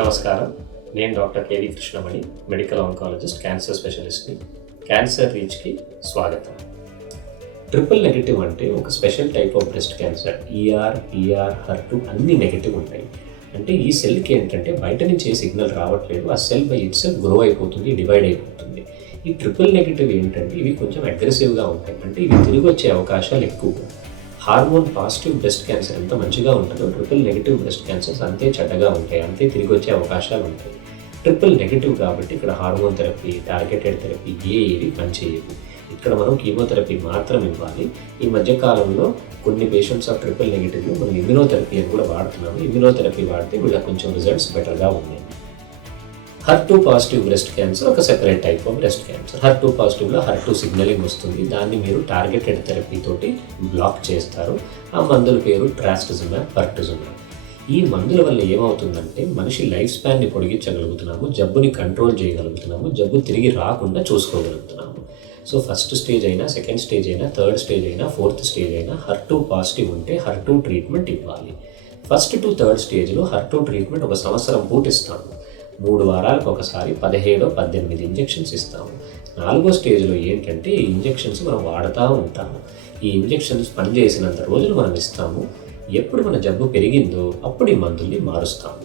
నమస్కారం, నేను doctor KV Krishnamani, medical oncologist, cancer స్పెషలిస్ట్ని. క్యాన్సర్ రీచ్కి స్వాగతం. ట్రిపుల్ నెగటివ్ అంటే ఒక special type of breast cancer. ER, PR, HER2 అన్నీ నెగటివ్ ఉంటాయి. అంటే ఈ సెల్కి ఏంటంటే బయట నుంచి ఏ సిగ్నల్ రావట్లేదు, ఆ cell by it self grow అయిపోతుంది, డివైడ్ అయిపోతుంది. ఈ ట్రిపుల్ నెగటివ్ ఏంటంటే ఇవి కొంచెం అగ్రెసివ్గా ఉంటాయి, అంటే ఇవి తిరిగి వచ్చే అవకాశాలు ఎక్కువ. హార్మోన్ పాజిటివ్ బ్రెస్ట్ క్యాన్సర్ ఎంత మంచిగా ఉంటుందో ట్రిపుల్ నెగిటివ్ బ్రెస్ట్ క్యాన్సర్స్ అంతే చెడ్డగా ఉంటాయి, అంతే తిరిగి వచ్చే అవకాశాలు ఉంటాయి. ట్రిపుల్ నెగిటివ్ కాబట్టి ఇక్కడ హార్మోన్ థెరపీ, టార్గెటెడ్ థెరపీ ఏవి పనిచేయవు. ఇక్కడ మనం కీమోథెరపీ మాత్రం ఇవ్వాలి. ఈ మధ్యకాలంలో కొన్ని పేషెంట్స్ ఆఫ్ ట్రిపుల్ నెగిటివ్లో మనం ఇమ్యునోథెరపీ అని కూడా వాడుతున్నాము. ఇమ్యునోథెరపీ వాడితే వీళ్ళకి కొంచెం రిజల్ట్స్ బెటర్గా ఉన్నాయి. హర్2 పాజిటివ్ బ్రెస్ట్ క్యాన్సర్ ఒక separate type of breast cancer. HER2 పాజిటివ్లో హర్2 సిగ్నలింగ్ వస్తుంది, దాన్ని మీరు టార్గెటెడ్ థెరపీ తోటి బ్లాక్ చేస్తారు. ఆ మందుల పేరు ట్రాస్టజుమాబ్, పర్టూజుమాబ్. ఈ మందుల వల్ల ఏమవుతుందంటే మనిషి లైఫ్ స్పాన్ని పొడిగించగలుగుతున్నాము, జబ్బుని కంట్రోల్ చేయగలుగుతున్నాము, జబ్బు తిరిగి రాకుండా చూసుకోగలుగుతున్నాము. సో ఫస్ట్ స్టేజ్ అయినా, సెకండ్ స్టేజ్ అయినా, థర్డ్ స్టేజ్ అయినా, ఫోర్త్ స్టేజ్ అయినా హర్2 పాజిటివ్ ఉంటే హర్2 ట్రీట్మెంట్ ఇవ్వాలి. ఫస్ట్ టు థర్డ్ స్టేజ్లో హర్2 ట్రీట్మెంట్ ఒక సంవత్సరం పూట ఇస్తాము. 3 వారాలకు ఒకసారి 17-18 ఇంజెక్షన్స్ ఇస్తాము. 4వ స్టేజ్లో ఏంటంటే ఈ ఇంజెక్షన్స్ మనం వాడుతూ ఉంటాము. ఈ ఇంజెక్షన్స్ పనిచేసినంత రోజులు మనం ఇస్తాము. ఎప్పుడు మన జబ్బు పెరిగిందో అప్పుడు ఈ మందుల్ని మారుస్తాము.